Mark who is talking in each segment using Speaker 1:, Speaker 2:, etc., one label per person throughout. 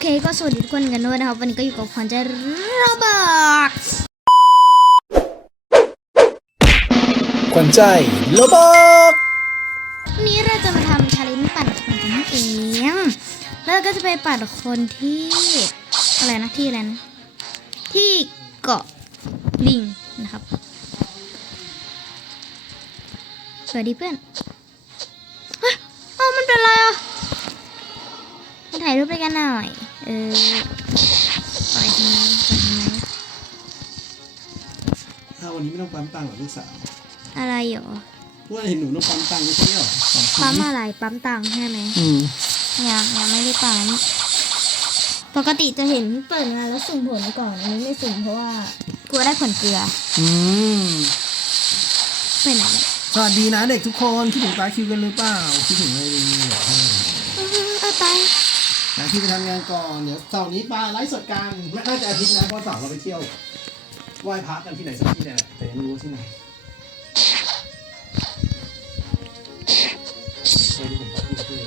Speaker 1: เคก็สวัสดีทุกคนกันด้วยนะครับ วันนี้ก็อยู่กับขวัญใจระเบิด
Speaker 2: ขวัญใจโลบอก
Speaker 1: วันนี้เราจะมาทำชาเลนจ์ปั่นคนกันนั่นเองแล้วก็จะไปปั่นคนที่อะไรนะที่อะไรนะที่เกาะลิงนะครับสวัสดีเพื่อนเฮ้ยเอ้ามันเป็นอะไรอะมาถ่ายรูปด้วยกันหน่อย เออปล่อยทำไมปล่อยทำไม
Speaker 2: ถ้าวันนี้ไม่ต้องปั๊มตังค์เหรอลูกสาว
Speaker 1: อะไรหรอ
Speaker 2: ว่าเห็นหนูต้องปั๊มตังค์ไม่ใช่เหรอ
Speaker 1: ปั๊มอะไรปั๊มตังค์ใช่ไหม
Speaker 2: อืม
Speaker 1: ยังยังไม่ได้ปั๊มปกติจะเห็นเปิดงานแล้วสุ่มผลก่อนอันนี้ไม่สุ่มเพราะว่ากลัวได้ผลเกลือ
Speaker 2: อืม
Speaker 1: ไปไหนเนี่ย
Speaker 2: สวัสดีนะเด็กทุกคนคิดถึงตาคิวกันหรือเปล่าคิดถึงอะไรดีเหร นะที่ไปทำงานก่อนเดี๋ยวเสาร์นี้ปลาไลฟ์สดกันไม่น่าจะอาทิตย์นะเพราะเสาร์เราไปเที่ยวไหว้พระกันที่ไหนสักที่เนี่ยแหละแต่ยังไม่รู้ว่าที่ไหนไปดูผมปั๊มที่ไหน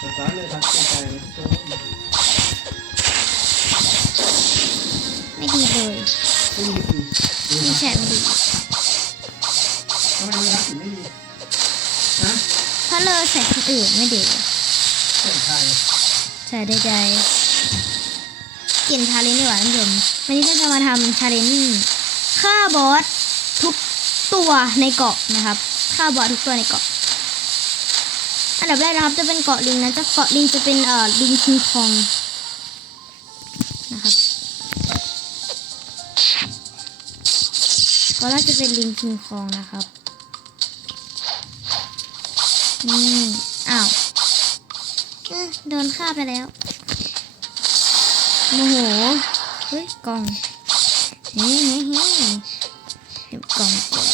Speaker 2: สตาร์ทเลยครับใจเลยทุกคน
Speaker 1: ไม่ดีเลย
Speaker 2: ไม่มีคือ
Speaker 1: มีแฉะไม่ดี
Speaker 2: ทำไมมือทักถึงไม่มีนะ
Speaker 1: เพราะเลยใส่คนอื่นไม่ดี
Speaker 2: เส้นไทย
Speaker 1: ใส่ได้ใจกินชาเลนจ์ดีกว่าท่านผู้ชมวันนี้ก็จะมาทำชาเลนจ์ฆ่าบอสทุกตัวในเกาะนะครับฆ่าบอสทุกตัวในเกาะอันดับแรกนะครับจะเป็นเกาะลิงนะจะเกาะลิงจะเป็นเอ่อลิงคิงคองนะครับเกาะแรกจะเป็นลิงคิงคองนะครับ นี่ อ้าวเอ้ยโดนฆ่าไปแล้วโมโห เฮ้ย กล่องเฮ้ยเฮ้ยเฮ้ยเก็บกล่องก่อน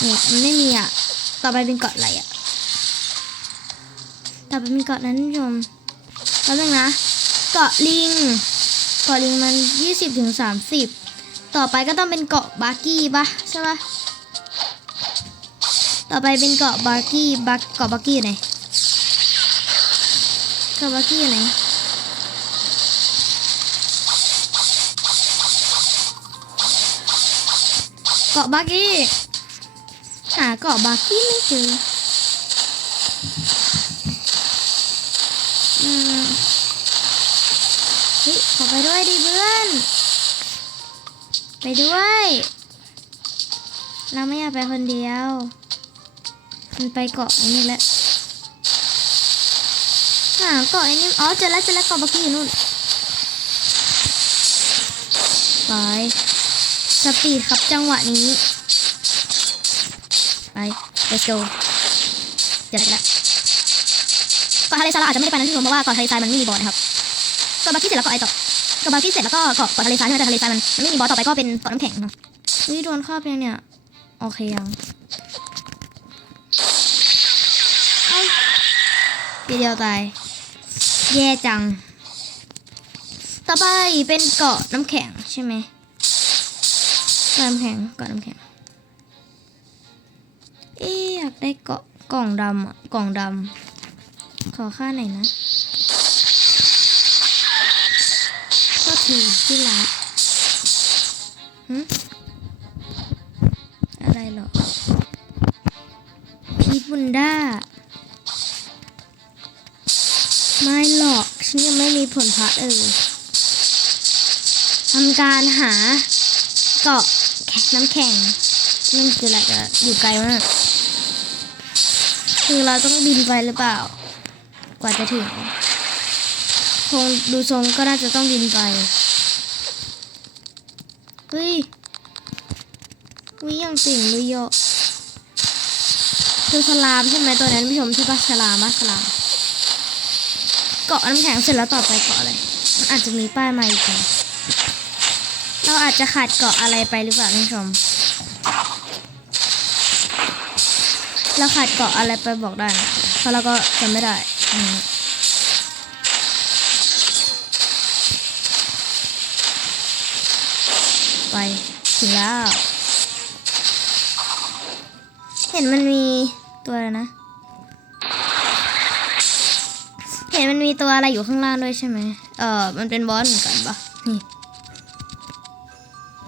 Speaker 1: เนี่ยมันไม่มีอะ ต่อไปเป็นเกาะอะไรอะ ต่อไปเป็นเกาะนั้นท่านผู้ชมแป๊บนึงนะ เกาะลิง เกาะลิงมันยี่สิบถึงสามสิบ ต่อไปก็ต้องเป็นเกาะบาร์กี้ปะใช่ปะ ต่อไปเป็นเกาะบาร์กี้บักเกาะบาร์กี้อยู่ไหนเกาะบาร์กี้อยู่ไหนเกาะบาร์กี้หาเกาะบาร์กี้ไม่เจออืมเฮ้ยขอไปด้วยดิเพื่อน ไปด้วย เราไม่อยากไปคนเดียว มันไปเกาะไอ้นี่แหละหาเกาะไอ้นี่อ๋อเจอแล้วเจอแล้วเกาะบักกี้อยู่นู่นไปสปีดครับจังหวะนี้ ไป let's go เจอแล้วเกาะทะเลทรายอาจจะไม่ได้ไปนะทุกคนเพราะว่าเกาะทะเลทรายมันไม่มีบอสนะครับเกาะบาร์กี้เสร็จแล้วเกาะอะไรต่อเกาะบาร์กี้เสร็จแล้วก็เกาะเกาะทะเลทรายใช่ไหมแต่ทะเลทรายมันไม่มีบอสต่อไปก็เป็นเกาะน้ำแข็งเนาะวิโดนครอบยังเนี่ยโอเคยัง ทีเดียวตาย แย่จัง ต่อไปเป็นเกาะน้ำแข็งใช่ไหมเกาะน้ำแข็งเกาะน้ำแข็ง เอ๊อยากได้เกาะกล่องดำอะกล่องดำขอค่าหน่อยนะก็ถือที่รักหึอะไรหรอพีทบุนด้า ไม่หรอก ฉันยังไม่มีผลพระเออทำการหาเกาะแข็น้ำแข็งนั่นคืออะไรจะอยู่ไกลมาก คือเราต้องบินไปหรือเปล่า กว่าจะถึง คงดูทรงก็น่าจะต้องบินไป เฮ้ยวิยังติ่งเลยโยคือสลามใช่ไหมตัวนั้นผู้ชมใช่ปะสลามปะสลาม เกาะน้ำแข็งเสร็จแล้วต่อไปเกาะอะไรมันอาจจะมีป้ายมาอีกนะเราอาจจะขาดเกาะอะไรไปหรือเปล่าท่านผู้ชม เราขาดเกาะอะไรไปบอกได้นะเพราะเราก็จำไม่ได้อืมไปถึงแล้ว เห็นมันมีตัวอะไรนะ ห็นมันมีตัวอะไรอยู่ข้างล่างด้วยใช่ไหมเออมันเป็นบอสเหมือนกันปะนี่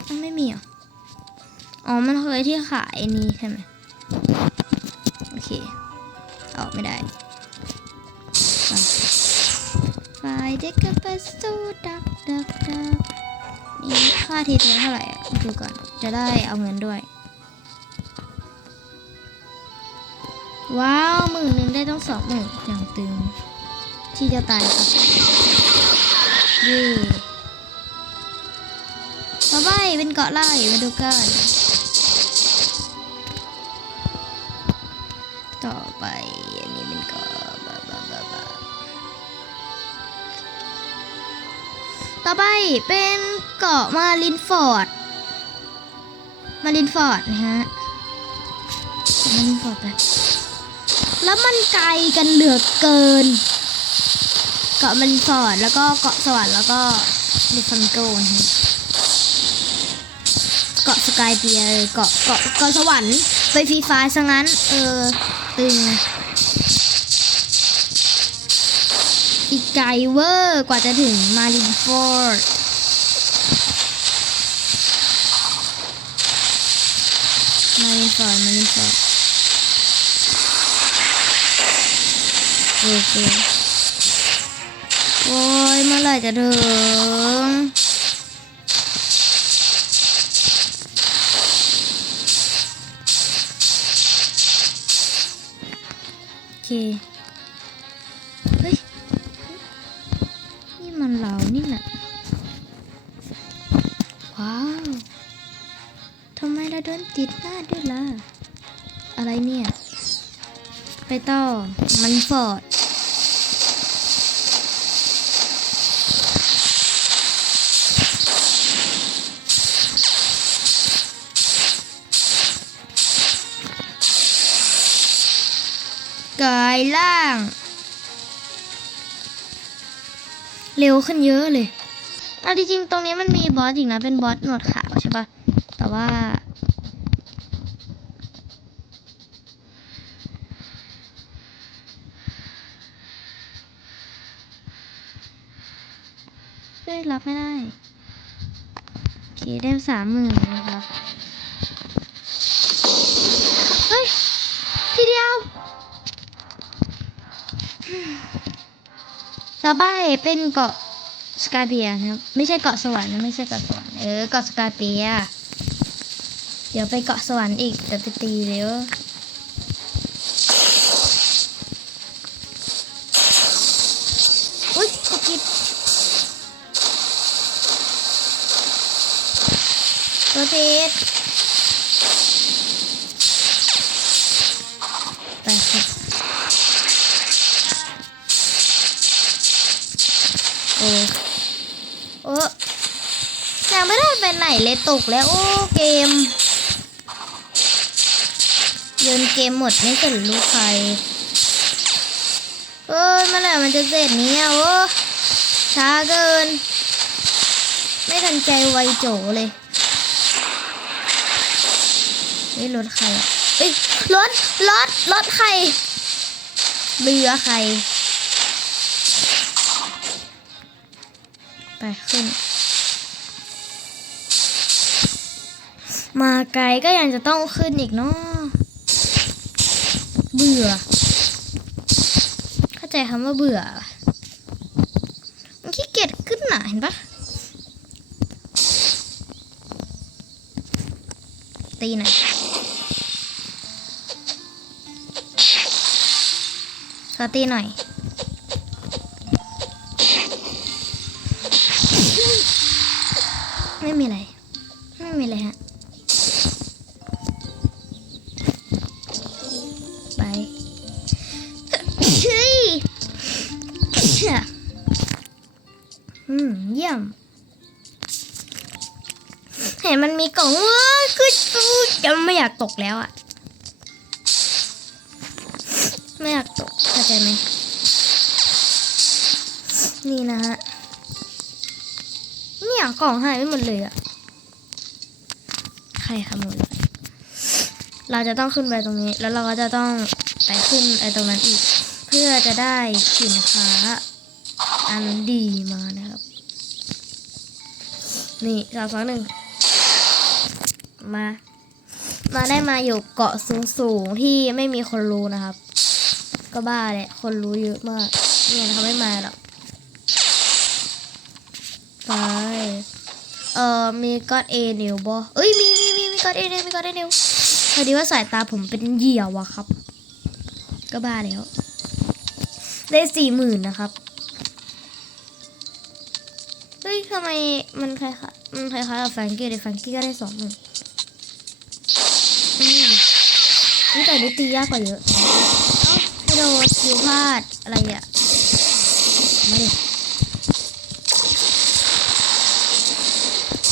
Speaker 1: มันไม่มีเหรออ๋อ มันเคยที่ขายนี่ใช่ไหมโอเคออกไม่ได้ไปไปเด็กกับไปสู้ดักดักดักนี่ค่าทีตัวเท่าไหร่อะดูก่อน จะได้เอาเงินด้วย ว้าวหมื่นหนึ่งได้ต้องสองหมื่นอย่างตึง ที่จะตายครับเย่ต่อไปเป็นเกาะไล่มาดูกันต่อไปอันนี้เป็นเกาะบาบาบาบาต่อไปเป็นเกาะมารินฟอร์ด มารินฟอร์ดนะฮะมารินฟอร์ดไปแล้วมันไกลกันเหลือเกิน เกาะมันฟอร์ดแล้วก็เกาะสวรรค์แล้วก็ดิฟันโกนเกาะสกายเปียร์เกาะเกาะเกาะสวรรค์ไปฟรีไฟาซะงั้น เออตึงอีกไกลเวอร์กว่าจะถึงมารินฟอร์ดมารินฟอร์ดมารินฟอร์ดโอเค โอ้ยเมื่อไรจะถึงโอเคเฮ้ย นี่มันเรานี่น่ะว้าวทำไมเราโดนติดหน้าด้วยล่ะ อะไรเนี่ย ไปต่อ มันฟอดายล่าง เร็วขึ้นเยอะเลยเอาจริงๆตรงนี้มันมีบอสอีกนะ เป็นบอสหนวดขาวใช่ปะแต่ว่าเฮ้รับไม่ได้โอเคได้สามหมื่นนะครับ ต่อไปเป็นเกาะสกาเปียนะครับ ไม่ใช่เกาะสวรรค์นะไม่ใช่เกาะสวรรค์เออเกาะสกาเปีย เดี๋ยวไปเกาะสวรรค์อีกเดี๋ยวไปตีเร็วอุ้ยกดผิดตัวผิด โอ้โอ้ยังไม่ได้ไปไหนเลยตกแล้ว โอ้เกมโยนเกมหมดไม่สนรู้ใครเอ้ยเมื่อไหร่มันจะเสร็จเนี่ยโอ้ช้าเกิน ไม่ทันใจไวโจเลยเฮ้ยรถใครอะเฮ้ยรถรถรถใครเรือใคร ไปขึ้น มาไกลก็ยังจะต้องขึ้นอีกเนาะเบื่อ เข้าใจคำว่าเบื่อมันขี้เกียจขึ้นหนาเห็นปะตีหน่อยขอตีหน่อย เห็นมันมีกล่องเว้ยคือจะไม่อยากตกแล้วอะไม่อยากตกเข้าใจไหมนี่นะฮะเนี่ยกล่องหายไปหมดเลยอะใครขโมยเราจะต้องขึ้นไปตรงนี้ แล้วเราก็จะต้องไปขึ้นไอ้ตรงนั้นอีก เพื่อจะได้สินค้าอันดีมานะครับ นี่สามสองหนึ่ง มา มาได้มาอยู่เกาะสูงๆที่ไม่มีคนรู้นะครับ ก็บ้าแหละคนรู้เยอะมากเนี่ยเขาไม่มาหรอกไปเอ่อมีก็อดเอนิวบอเอ้ยมีมีมีมีก็อดเอนิวมีก็อดเอนิวพอดีว่าสายตาผมเป็นเหยี่ยวอะครับ ก็บ้าแล้ว ได้สี่หมื่นนะครับเฮ้ยทำไมมันคล้ายๆมันคล้ายๆกับแฟรงกี้เลยแฟรงกี้ก็ได้สองหมื่น นี่แต่นี่ตียากกว่าเยอะเอ้าไม่โดนคิวพลาดอะไรอะมาดิ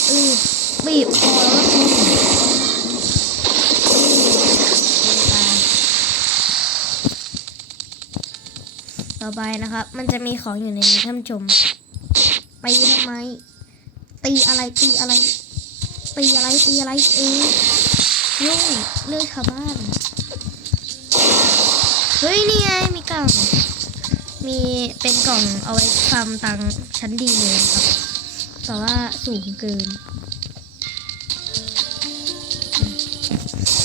Speaker 1: อือบีบคอแล้วก็พุ่งอือตายต่อไปนะครับ มันจะมีของอยู่ในนี้ท่านชม ไปทำไม ตีอะไรตีอะไรตีอะไรตีอะไรเออยุ่งเรื่องชาวบ้าน เฮ้ยนี่ไงมีกล่อง มีเป็นกล่องเอาไว้ฟาร์มตังค์ชั้นดีเลยครับแต่ว่าสูงเกิน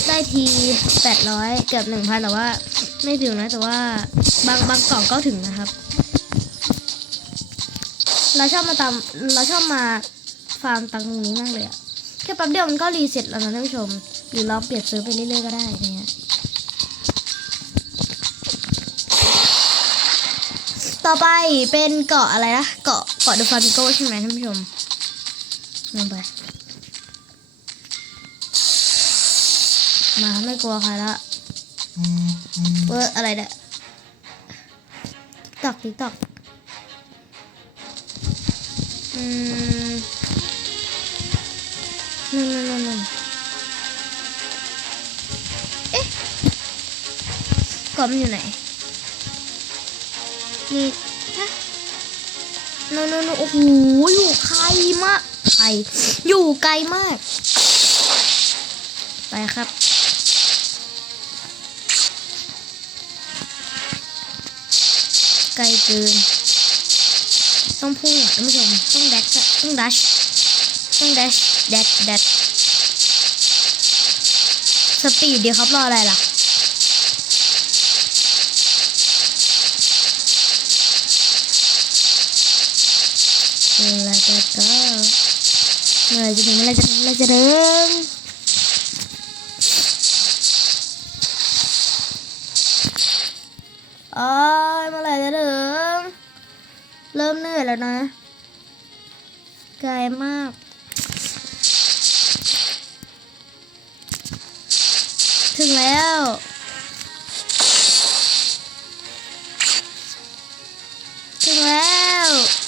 Speaker 1: ได้ทีแปดร้อยเกือบหนึ่งพันแต่ว่าไม่ถึงนะแต่ว่าบางบางกล่องก็ถึงนะครับ เราชอบมาตามเราชอบมาฟาร์มตังค์ตรงนี้มากเลยอะแค่แป๊บเดียวมันก็รีเซ็ตแล้วนะท่านผู้ชม หรือเราเปลี่ยนเซิร์ฟไปเรื่อยๆก็ได้นะฮะ ต่อไปเป็นเกาะอะไรนะ เกาะเกาะเดฟามิโกใช่ไหมท่านผู้ชมลงไป มาไม่กลัวใครละเอออะไรเนี่ยตอกติ๊กตอกอืมนั่นนั่นนั่นเอ๊ะกรอบมันอยู่ไหน นี่ฮะนั่นนั่นนั่นโอ้โหอยู่ไกลมากไกลอยู่ไกลมาก ไปครับไกลเกิน ต้องพุ่งอะท่านผู้ชมต้องแดกอะต้องดัชต้องแดชแดดแดดสปีดเดียวครับรออะไรล่ะ เมื่อไรจะก็เมื่อจะถึงเมื่อไรจะถึงเมื่อไรจะถึงโอ้ยเมื่อไหรจะถึงเริ่มเหนื่อยแล้วนะไกลมากถึงแล้ว ถึงแล้ว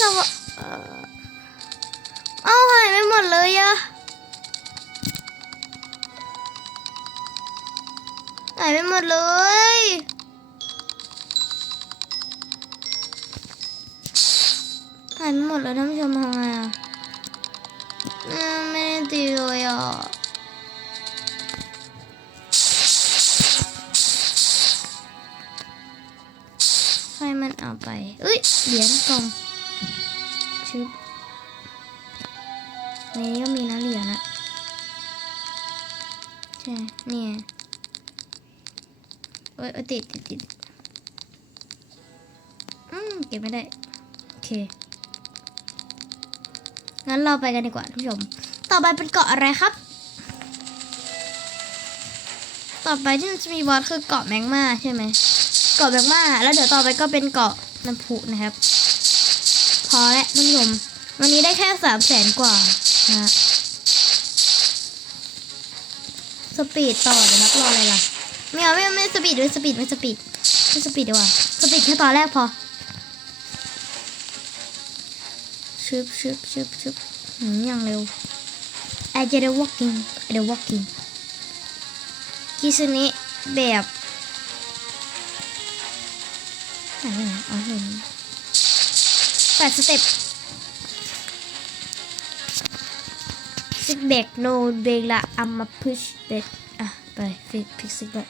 Speaker 1: สวเออเอาหายไปหมดเลยอะหายไปหมดเลยหายไปหมดเลยท่านผู้ชมทำไงอะไม่ได้ตีเลยอะให้มันเอาไปเอ้ยเหรียญกล่อง ชึบในนี้ก็มีนะเหรียญอะใช่เนี่ยเอ้ยติดติดติดอืมเก็บไม่ได้ โอเค งั้นเราไปกันดีกว่าท่านผู้ชม ต่อไปเป็นเกาะอะไรครับ ต่อไปที่มันจะมีบอสคือเกาะแมงมาใช่ไหม เกาะแมกมาแล้วเดี๋ยวต่อไปก็เป็นเกาะน้ำพุนะครับ พอแล้วท่านผู้ชมวันนี้ได้แค่สามแสนกว่านะฮะสปีดต่อนะครับรออะไรล่ะไม่เอาไม่ไม่สปีดด้วยสปีดไม่สปีดไม่สปีดดีกว่าสปีดแค่ตอนแรกพอชึบชึบชึบชึบหืมอย่างเร็ว I did a walking I did a walking คิซึเนะแบบไหนไหนอ๋อเห็น ปดสเต็ปซิกเบกโนเบละอัมมาพุชเบกอะ ไปฟิกพิกซิกเบก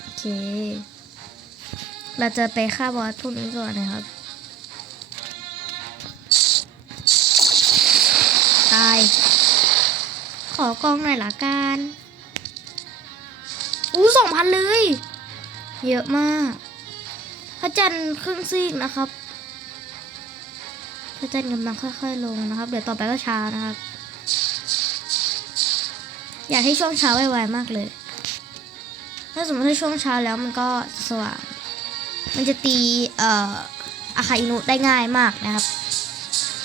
Speaker 1: โอเค เราจะไปฆ่าบอสพวกนี้ก่อนนะครับ ตาย ขอกองหน่อยละกันอู้สองพันเลย เยอะมาก พระจันทร์ครึ่งซีกนะครับ พระจันทร์กำลังค่อยๆลงนะครับ เดี๋ยวต่อไปก็เช้านะครับ อยากให้ช่วงเช้าไวๆมากเลย ถ้าสมมติว่าช่วงเช้าแล้วมันก็สว่าง มันจะตีเอ่ออาคาอินุได้ง่ายมากนะครับ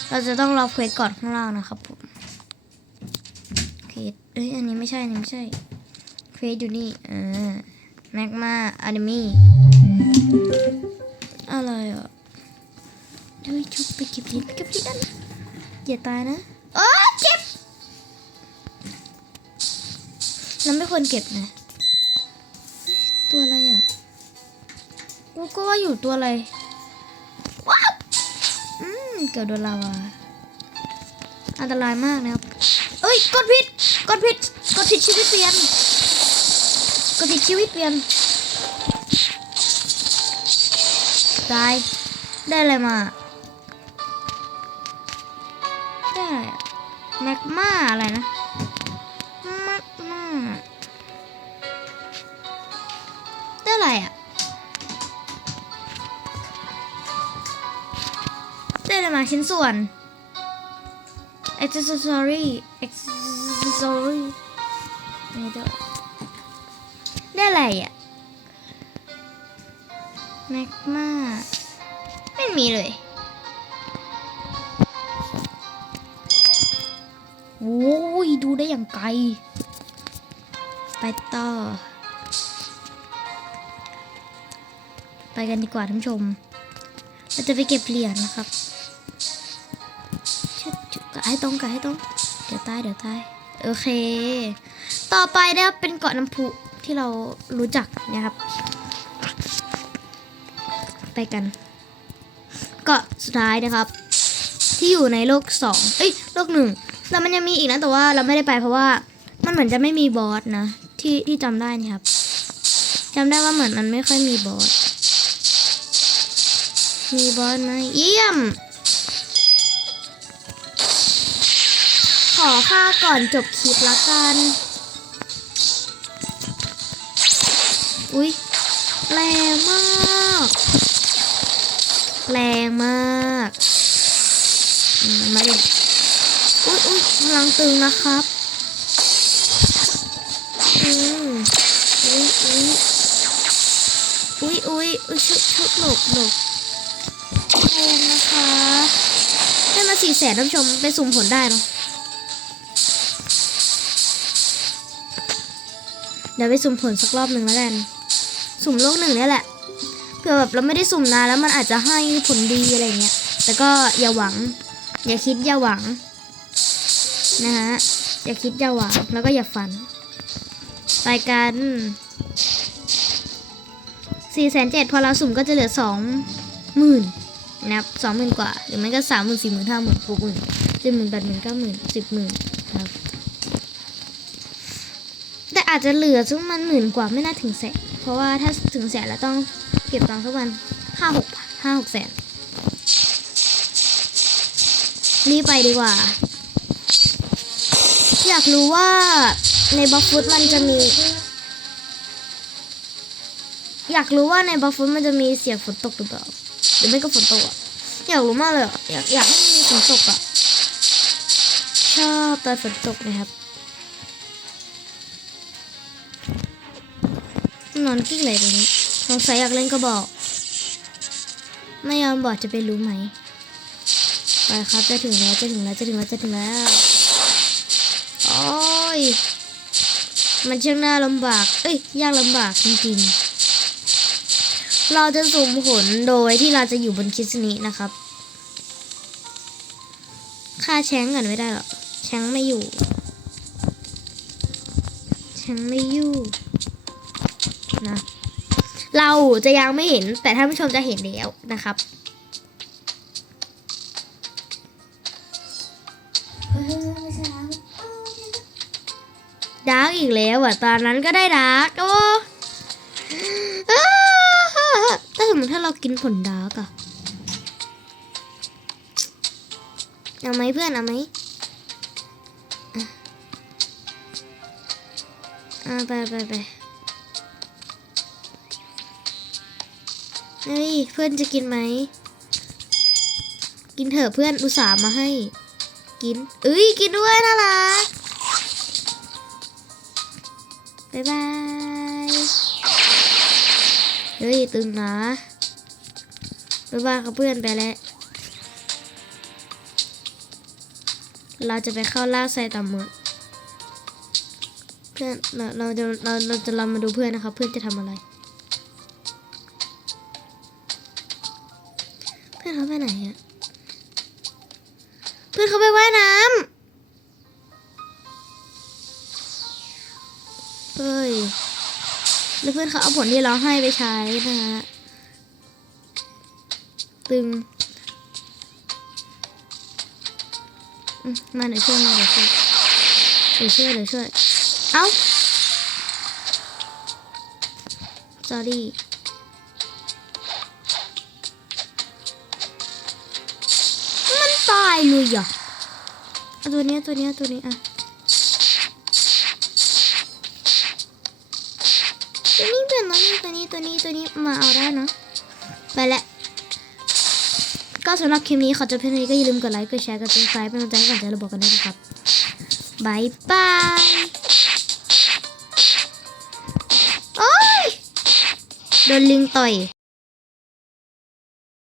Speaker 1: เราจะต้องรอเควสก่อนข้างล่างนะครับผมเควสเอ้ยอันนี้ไม่ใช่อันนี้ไม่ใช่เควสอยู่นี่เออแมกมาอะนิมี่ อะไรอะเฮ้ยชุบไปเก็บเหรียญไปเก็บเหรียญอย่าตายนะเออเจ็บเราไม่ควรเก็บนะเฮ้ยตัวอะไรอะกูก็ว่าอยู่ตัวอะไรว้าวอืมเกือบโดนลาวาอันตรายมากนะครับ เอ้ย กดผิด กดผิด กดผิดชีวิตเปลี่ยน กดผิดชีวิตเปลี่ยน ตาย ได้อะไรมา ได้อะไรแมกมาอะไรนะแมกมาได้อะไรอะ ได้อะไรมาชิ้นส่วน accessory accessory นี่ได้อะไรอะ แมกมาไม่มีเลยโอ้ยดูได้อย่างไกล ไปต่อ ไปกันดีกว่าท่านผู้ชม เราจะไปเก็บเหรียญนะครับชุดชุดกะให้ตรงกะให้ตรง เดี๋ยวตายเดี๋ยวตายโอเค ต่อไปนะครับเป็นเกาะน้ำพุที่เรารู้จักนะครับ ไปกันกาะสุดท้ายนะครับ ที่อยู่ในโลกสองเอ้ยโลกหนึ่งแล้วมันยังมีอีกนะแต่ว่าเราไม่ได้ไปเพราะว่ามันเหมือนจะไม่มีบอสนะ ที่ที่จำได้นี่ครับจำได้ว่าเหมือนมันไม่ค่อยมีบอสมีบอสไหมเยี่ยม ขอค่าก่อนจบคลิปละกัน อุ้ยแรงมาก แรงมากมาดิอุ้ยอุ้ยพลังตึงนะครับอืมอุ้ยอุ้ยอุ้ยอุ้ยอุ้ยชุดชุดหลบหลบแรงนะคะได้มาสี่แสนท่านผู้ชมไปสุ่มผลได้เนาะเดี๋ยวไปสุ่มผลสักรอบหนึ่งแล้วกัน สุ่มโลกหนึ่งเนี่ยแหละ ผื่อแบบเราไม่ได้สุ่มนานแล้วมันอาจจะให้ผลดีอะไรเงี้ย แต่ก็อย่าหวัง อย่าคิดอย่าหวังนะฮะ อย่าคิดอย่าหวังแล้วก็อย่าฝัน ไปกันสี่แสนเจ็ดพอเราสุ่มก็จะเหลือสองหมื่นนะครับสองหมื่นกว่า หรือไม่ก็สามหมื่นสี่หมื่นห้าหมื่นหกหมื่นเจ็ดหมื่นแปดหมื่นเก้าหมื่นสิบหมื่นครับ แต่อาจจะเหลือสักประมันหมื่นกว่าไม่น่าถึงแสน ราะว่าถ้าถึงแสนแล้วต้องเก็บตังค์สักวันห้าหกห้าหกแสนรีบไปดีกว่า อยากรู้ว่าในบัฟฟุตมันจะมี อยากรู้ว่าในบัฟฟุตมันจะมีเสียงฝนตกหรือเปล่าหรือไม่ก็ฝนตกอะอยากรู้มากเลยอะอยากอยากให้มันมีฝนตกอะชอบตอนฝนตกนะครับ นอนกิ้งเลยตรงนี้สงสัยอยากเล่นก็บอก ไม่ยอมบอกจะไปรู้ไหม ไปครับจะถึงแล้วจะถึงแล้วจะถึงแล้วจะถึงแล้วโอ้ยมันช่างน่าลำบาก เอ้ยยากลำบากจริงๆ เราจะสุ่มผลโดยที่เราจะอยู่บนคิสนี้นะครับค่าแชงกันไม่ได้หรอกแชงไม่อยู่แชฉันไม่อยู่ นะ เราจะยังไม่เห็นแต่ท่านผู้ชมจะเห็นแล้วนะครับดาร์กอีกแล้วอะ ตอนนั้นก็ได้ดาร์กโอ้อ้าถ้าสมมติถ้าเรากินผลดาร์กอะเอาไหมเพื่อนเอาไหมอ่าไปไปไป เฮ้ยเพื่อนจะกินไหม กินเถอะเพื่อนอุตส่าห์มาให้ กินเอ้ยกินด้วยน่ารักบ๊ายบาย เฮ้ยตึงนะบ๊ายบายกับเพื่อนไปแล้ว เราจะไปเข้าล่าไซตามะเพื่อนเราเราจะเราเราจะเรามาดูเพื่อนนะครับ เพื่อนจะทำอะไร เพื่อนเขาไปไหนอะเพื่อนเขาไปว่ายน้ำเฮ้ยแล้วเพื่อนเขาเอาผลที่เราให้ไปใช้นะฮะตึงมมาเดี๋ยวช่วยมาเดี๋ยวช่วยเดี๋ยวช่วยเดี๋ยวช่วย เอ้า sorry ลยอะเอาตัวนี้ตัวนี้ตัวนี้อะตัวนี้เป็นตัวนี้ตัวนี้ตัวนี้ตัวนี้มาเอาได้นะไปล้วก็สำหรับคลิปนี้ขอจบเพียงเท่านี้ก็อย่าลืมกดไลค์กดแชร์กดติดตามเป็นกำลังใจให้กับใจระบบกันด้วยนะครับบายบายโอ้ยโดนลิงต่อย